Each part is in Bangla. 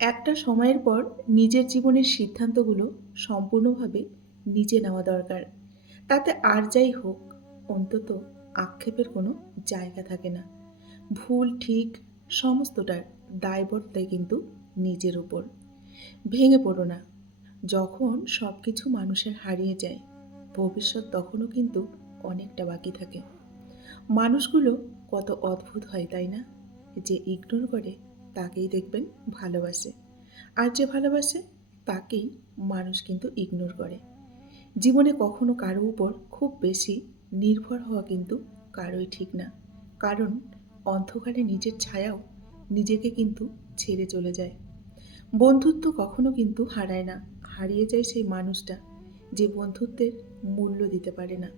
একটা সময়ের পর নিজের জীবনের সিদ্ধান্তগুলো সম্পূর্ণভাবে নিজে নেওয়া দরকার। তাতে আর যাই হোক, অন্তত আক্ষেপের কোনো জায়গা থাকে না। ভুল ঠিক সমস্তটার দায়বর্তায় কিন্তু নিজের উপর। ভেঙে পড়ো না। যখন সব কিছু মানুষের হারিয়ে যায়, ভবিষ্যৎ তখনও কিন্তু অনেকটা বাকি থাকে। মানুষগুলো কত অদ্ভুত হয় তাই না? যে ইগনোর করে তাকেই দেখবেন ভালোবাসে, আর যে ভালোবাসে তাকেই মানুষ কিন্তু ইগনোর করে। জীবনে কখনো কারো উপর খুব বেশি নির্ভর হওয়া কিন্তু কারোই ঠিক না। কারণ অন্ধকারে নিজের ছায়াও নিজেকে কিন্তু ছেড়ে চলে যায়। বন্ধুত্ব কখনো কিন্তু হারায় না, হারিয়ে যায় সেই মানুষটা যে বন্ধুত্বের মূল্য দিতে পারে না।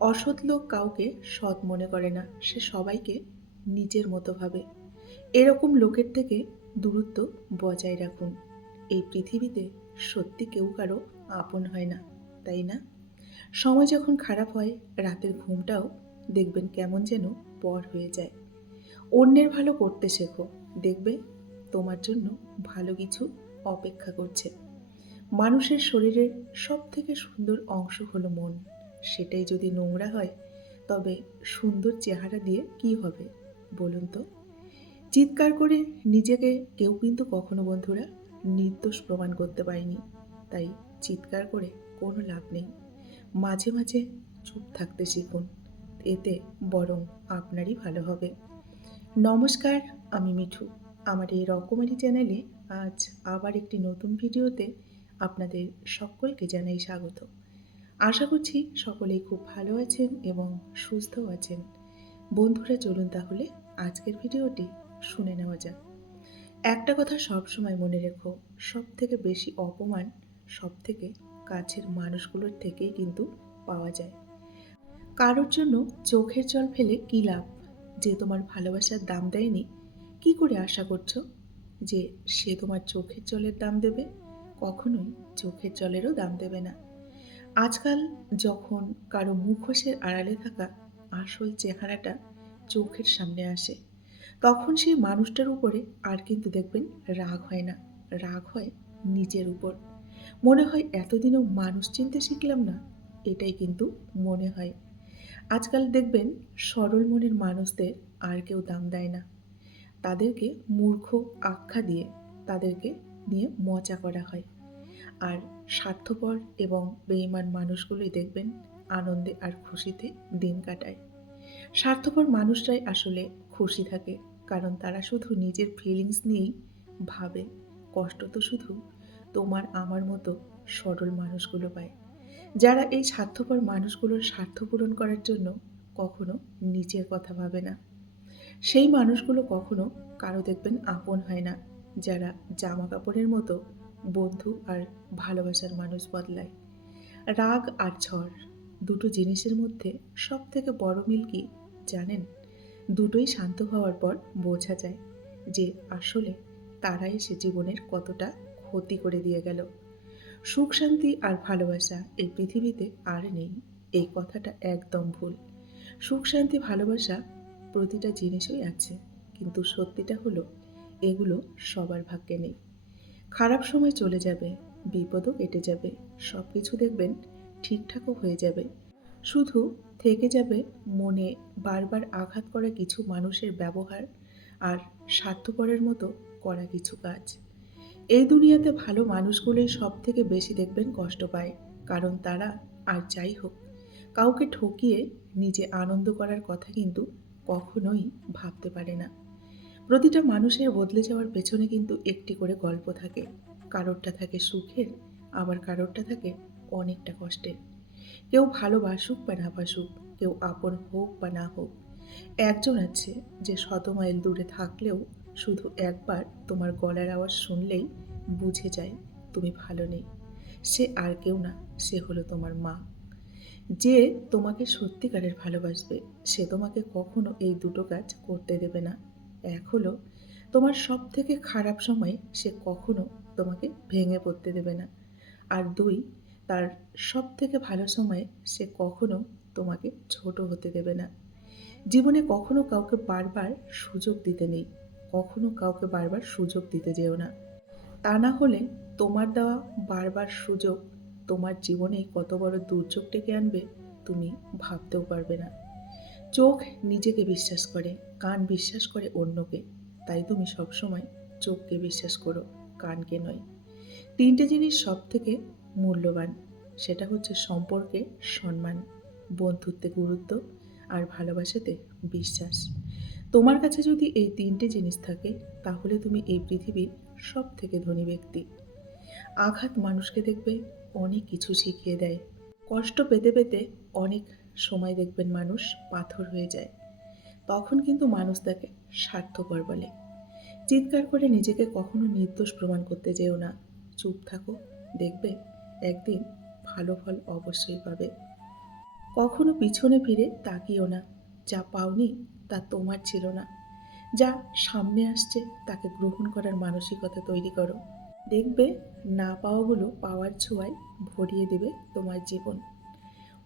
অসৎ লোক কাউকে সৎ মনে করে না, সে সবাইকে নিজের মতো ভাবে। এরকম লোকের থেকে দূরত্ব বজায় রাখুন। এই পৃথিবীতে সত্যি কেউ কারো আপন হয় না, তাই না? সময় যখন খারাপ হয়, রাতের ঘুমটাও দেখবেন কেমন যেন পর হয়ে যায়। অন্যের ভালো করতে শেখো, দেখবে তোমার জন্য ভালো কিছু অপেক্ষা করছে। মানুষের শরীরের সব থেকে সুন্দর অংশ হলো মন। সেটাই যদি নোংরা হয়, তবে সুন্দর চেহারা দিয়ে কি হবে বলুন তো? চিৎকার করে নিজেকে কেউ কিন্তু কখনো বন্ধুরা নির্দোষ প্রমাণ করতে পারেনি। তাই চিৎকার করে কোনো লাভ নেই। মাঝে মাঝে চুপ থাকতে শিখুন, এতে বরং আপনারই ভালো হবে। নমস্কার, আমি মিঠু। আমার এই রকমারি চ্যানেলে আজ আবার একটি নতুন ভিডিওতে আপনাদের সকলকে জানাই স্বাগত। আশা করছি সকলেই খুব ভালো আছেন এবং সুস্থও আছেন। বন্ধুরা, চলুন তাহলে আজকের ভিডিওটি শুনে নেওয়া যাক। একটা কথা সবসময় মনে রেখো, সব থেকে বেশি অপমান সব থেকে কাছের মানুষগুলোর থেকেই কিন্তু পাওয়া যায়। কারোর জন্য চোখের জল ফেলে কী লাভ? যে তোমার ভালোবাসার দাম দেয়নি, কি করে আশা করছো যে সে তোমার চোখের জলের দাম দেবে? কখনোই চোখের জলেরও দাম দেবে না। আজকাল যখন কারো মুখোশের আড়ালে থাকা আসল চেহারাটা চোখের সামনে আসে, তখন সেই মানুষটার উপরে আর কিন্তু দেখবেন রাগ হয় না, রাগ হয় নিজের উপর। মনে হয় এতদিনও মানুষ চিনতে শিখলাম না, এটাই কিন্তু মনে হয়। আজকাল দেখবেন সরল মনের মানুষদের আর কেউ দাম দেয় না। তাদেরকে মূর্খ আখ্যা দিয়ে তাদেরকে নিয়ে মজা করা হয়। আর স্বার্থপর এবং বেঈমান মানুষগুলোই দেখবেন আনন্দে আর খুশিতে দিন কাটায়। স্বার্থপর মানুষরাই আসলে খুশি থাকে, কারণ তারা শুধু নিজের ফিলিংস নিয়েই ভাবে। কষ্ট তো শুধু তোমার আমার মতো সরল মানুষগুলো পায়, যারা এই স্বার্থপর মানুষগুলোর স্বার্থ পূরণ করার জন্য কখনো নিজের কথা ভাবে না। সেই মানুষগুলো কখনো কারো দেখবেন আপন হয় না, যারা জামা কাপড়ের মতো বন্ধু আর ভালোবাসার মানুষ বদলায়। রাগ আর ঝড়, দুটো জিনিসের মধ্যে সব থেকে বড় মিল কি জানেন? দুটোই শান্ত হওয়ার পর বোঝা যায় যে আসলে তারাই সে জীবনের কতটা ক্ষতি করে দিয়ে গেল। সুখ শান্তি আর ভালোবাসা এই পৃথিবীতে আর নেই, এই কথাটা একদম ভুল। সুখ শান্তি ভালোবাসা প্রতিটা জিনিসই আছে, কিন্তু সত্যিটা হলো এগুলো সবার ভাগ্যে নেই। খারাপ সময় চলে যাবে, বিপদও কেটে যাবে, সব কিছু দেখবেন ঠিকঠাকও হয়ে যাবে। শুধু থেকে যাবে মনে বারবার আঘাত করা কিছু মানুষের ব্যবহার আর স্বার্থপরের মতো করা কিছু কাজ। এই দুনিয়াতে ভালো মানুষগুলোই সব থেকে বেশি দেখবেন কষ্ট পায়, কারণ তারা আর যাই হোক কাউকে ঠকিয়ে নিজে আনন্দ করার কথা কিন্তু কখনোই ভাবতে পারে না। প্রতিটা মানুষের বদলে যাওয়ার পেছনে কিন্তু একটি করে গল্প থাকে। কারোরটা থাকে সুখের, আবার কারোরটা থাকে অনেকটা কষ্টের। কেউ ভালোবাসুক বা না বাসুক, কেউ আপন হোক বা না হোক, একজন আছে যে শত মাইল দূরে থাকলেও শুধু একবার তোমার গলার আওয়াজ শুনলেই বুঝে যায় তুমি ভালো নেই। সে আর কেউ না, সে হলো তোমার মা। যে তোমাকে সত্যিকারের ভালোবাসবে, সে তোমাকে কখনো এই দুটো কাজ করতে দেবে না। এক হলো তোমার সব থেকে খারাপ সময়ে সে কখনো তোমাকে ভেঙে পড়তে দেবে না। আর দুই, তার সব থেকে ভালো সময়ে সে কখনো তোমাকে ছোট হতে দেবে না। জীবনে কখনো কাউকে বারবার সুযোগ দিতে নেই, কখনো কাউকে বারবার সুযোগ দিতে যেও না। তা না হলে তোমার দেওয়া বারবার সুযোগ তোমার জীবনে কত বড় দুর্যোগ ডেকে আনবে তুমি ভাবতেও পারবে না। চোখ নিজেকে বিশ্বাস করে, কান বিশ্বাস করে অন্যকে। তাই তুমি সবসময় চোখকে বিশ্বাস করো, কানকে নয়। ৩টে জিনিস সবথেকে মূল্যবান। সেটা হচ্ছে সম্পর্কে সম্মান, বন্ধুত্বে গুরুত্ব আর ভালোবাসাতে বিশ্বাস। তোমার কাছে যদি এই ৩টে জিনিস থাকে তাহলে তুমি এই পৃথিবীর সবথেকে ধনী ব্যক্তি। আঘাত মানুষকে দেখবে অনেক কিছু শিখিয়ে দেয়। কষ্ট পেতে পেতে অনেক সময় দেখবেন মানুষ পাথর হয়ে যায়। তখন কিন্তু মানুষ তাকে স্বার্থপর বলে। চিৎকার করে নিজেকে কখনো নির্দোষ প্রমাণ করতে যেও না। চুপ থাকো, দেখবে একদিন ভালো ফল অবশ্যই পাবে। কখনো পিছনে ফিরে তাকিও না। যা পাওনি তা তোমার ছিল না। যা সামনে আসছে তাকে গ্রহণ করার মানসিকতা তৈরি করো। দেখবে না পাওয়াগুলো পাওয়ার ছোঁয়ায় ভরিয়ে দেবে তোমার জীবন।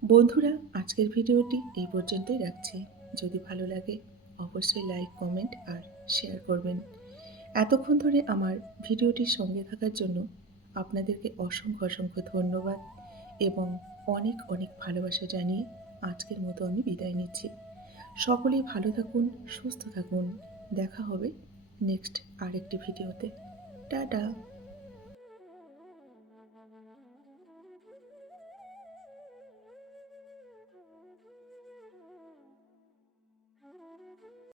বন্ধুরা, আজকের ভিডিওটি এই পর্যন্তই রাখছি। যদি ভালো লাগে অবশ্যই লাইক, কমেন্ট আর শেয়ার করবেন। এতক্ষণ ধরে আমার ভিডিওটির সঙ্গে থাকার জন্য আপনাদেরকে অসংখ্য অসংখ্য ধন্যবাদ এবং অনেক অনেক ভালোবাসা জানিয়ে আজকের মতো আমি বিদায় নিচ্ছি। সকলেই ভালো থাকুন, সুস্থ থাকুন। দেখা হবে নেক্সট আরেকটি ভিডিওতে। টাটা।